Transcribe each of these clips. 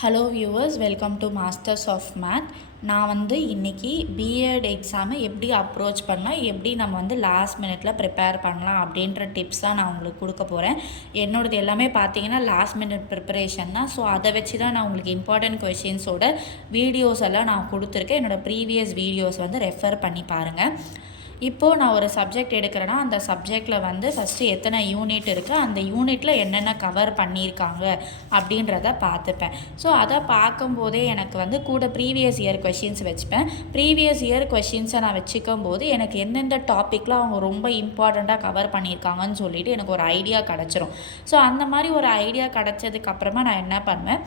Hello viewers, welcome to masters of math. நான் இன்றைக்கி BEd எக்ஸாமை எப்படி அப்ரோச் பண்ணலாம், எப்படி நம்ம லாஸ்ட் மினிட்டில் ப்ரிப்பேர் பண்ணலாம் அப்படின்ற டிப்ஸ் தான் நான் உங்களுக்கு கொடுக்க போகிறேன். என்னோடது எல்லாமே பார்த்தீங்கன்னா லாஸ்ட் மினிட் ப்ரிப்பரேஷன் தான். ஸோ அதை வச்சு தான் நான் உங்களுக்கு இம்பார்ட்டன்ட் கொஷின்ஸோட வீடியோஸ் எல்லாம் நான் கொடுத்துருக்கேன். என்னோடய ப்ரீவியஸ் வீடியோஸ் ரெஃபர் பண்ணி பாருங்கள். இப்போது நான் ஒரு சப்ஜெக்ட் எடுக்கிறேன்னா அந்த சப்ஜெக்டில் ஃபஸ்ட்டு எத்தனை யூனிட் இருக்குது, அந்த யூனிட்டில் என்னென்ன கவர் பண்ணியிருக்காங்க அப்படின்றத பார்த்துப்பேன். ஸோ அதை பார்க்கும்போதே எனக்கு கூட ப்ரீவியஸ் இயர் கொஷின்ஸ் வச்சுப்பேன். ப்ரீவியஸ் இயர் கொஷின்ஸை நான் வச்சுக்கும் போது எனக்கு எந்தெந்த டாப்பிக்கில் அவங்க ரொம்ப இம்பார்ட்டண்ட்டாக கவர் பண்ணியிருக்காங்கன்னு சொல்லிவிட்டு எனக்கு ஒரு ஐடியா கிடச்சிரும். ஸோ அந்த மாதிரி ஒரு ஐடியா கிடச்சதுக்கப்புறமா நான் என்ன பண்ணுவேன்,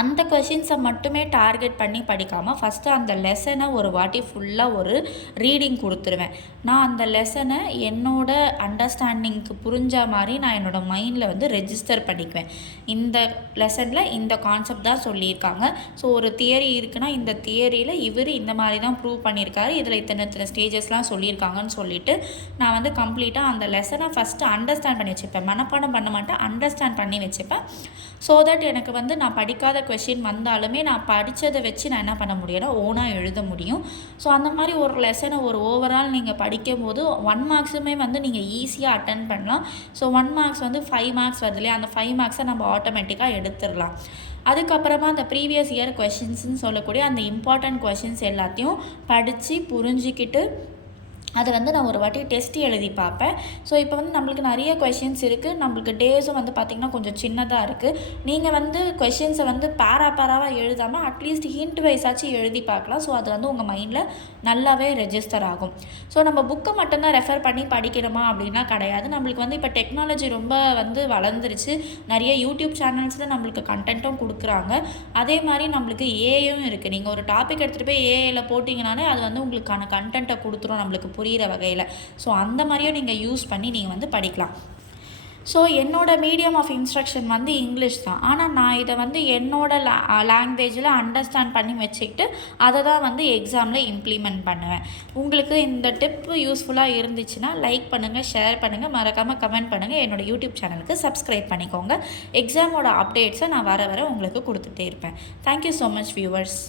அந்த கொஷின்ஸை மட்டுமே டார்கெட் பண்ணி படிக்காமல் ஃபஸ்ட்டு அந்த லெசனை ஒரு வாட்டி ஃபுல்லாக ஒரு ரீடிங் கொடுத்துருவேன். நான் அந்த லெசனை என்னோடய அண்டர்ஸ்டாண்டிங்க்கு புரிஞ்ச மாதிரி நான் என்னோடய மைண்டில் ரெஜிஸ்டர் பண்ணிக்குவேன். இந்த லெசனில் இந்த கான்செப்ட் தான் சொல்லியிருக்காங்க. ஸோ ஒரு தியரி இருக்குன்னா இந்த தியரியில் இவர் இந்த மாதிரி தான் ப்ரூவ் பண்ணியிருக்காரு, இதில் இத்தனை ஸ்டேஜஸ்லாம் சொல்லியிருக்காங்கன்னு சொல்லிவிட்டு நான் கம்ப்ளீட்டாக அந்த லெசனை ஃபஸ்ட்டு அண்டர்ஸ்டாண்ட் பண்ணி வச்சுப்பேன். மனப்பாடம் பண்ண மாட்டேன், அண்டர்ஸ்டாண்ட் பண்ணி வச்சுப்பேன். ஸோ தட் எனக்கு நான் படிக்காத கொஷின் வந்தாலுமே நான் படித்ததை வச்சு நான் என்ன பண்ண முடியும்னா ஓனாக எழுத முடியும். ஸோ அந்த மாதிரி ஒரு லெசனை ஒரு ஓவரால் நீங்கள் படிக்கும்போது 1 மார்க்ஸுமே நீங்கள் ஈஸியாக அட்டன் பண்ணலாம். ஸோ 1 மார்க்ஸ் 5 மார்க்ஸ் வருது இல்லையா, அந்த 5 மார்க்ஸை நம்ம ஆட்டோமேட்டிக்காக எடுத்துடலாம். அதுக்கப்புறமா அந்த ப்ரீவியஸ் இயர் கொஷின்ஸ்னு சொல்லக்கூடிய அந்த இம்பார்ட்டண்ட் கொஷின்ஸ் எல்லாத்தையும் படித்து புரிஞ்சிக்கிட்டு அதை நான் ஒரு வாட்டி டெஸ்ட் எழுதி பார்ப்பேன். ஸோ இப்போ நம்மளுக்கு நிறைய கொஷின்ஸ் இருக்குது, நம்மளுக்கு டேஸும் பார்த்திங்கன்னா கொஞ்சம் சின்னதாக இருக்குது. நீங்கள் கொஷின்ஸை பேராவாக எழுதாமல் அட்லீஸ்ட் ஹிண்ட் வைஸாச்சும் எழுதி பார்க்கலாம். ஸோ அது உங்கள் மைண்டில் நல்லாவே ரெஜிஸ்டர் ஆகும். ஸோ நம்ம புக்கை மட்டும்தான் ரெஃபர் பண்ணி படிக்கணுமா அப்படின்னா கிடையாது. நம்மளுக்கு இப்போ டெக்னாலஜி ரொம்ப வளர்ந்துருச்சு. நிறைய யூடியூப் சேனல்ஸில் நம்மளுக்கு கண்டென்ட்டும் கொடுக்குறாங்க. அதே மாதிரி நம்மளுக்கு ஏஐயும் இருக்குது. நீங்கள் ஒரு டாபிக் எடுத்துகிட்டு போய் ஏஐயில் போட்டிங்கனாலே அது உங்களுக்கான கண்டென்ட்டை கொடுத்துரும் நம்மளுக்கு புரிகிற வகையில். ஸோ அந்த மாதிரியும் நீங்கள் யூஸ் பண்ணி நீங்கள் படிக்கலாம். ஸோ என்னோடய மீடியம் ஆஃப் இன்ஸ்ட்ரக்ஷன் இங்கிலீஷ் தான். ஆனால் நான் இதை என்னோடய லாங்குவேஜில் அண்டர்ஸ்டாண்ட் பண்ணி வச்சுக்கிட்டு அதை தான் எக்ஸாமில் இம்ப்ளிமெண்ட் பண்ணுவேன். உங்களுக்கு இந்த டிப் யூஸ்ஃபுல்லாக இருந்துச்சுன்னா லைக் பண்ணுங்கள், ஷேர் பண்ணுங்கள், மறக்காமல் கமெண்ட் பண்ணுங்கள். என்னோடய யூடியூப் சேனலுக்கு சப்ஸ்கிரைப் பண்ணிக்கோங்க. எக்ஸாமோட அப்டேட்ஸை நான் வர உங்களுக்கு கொடுத்துட்டே இருப்பேன். Thank you so much viewers.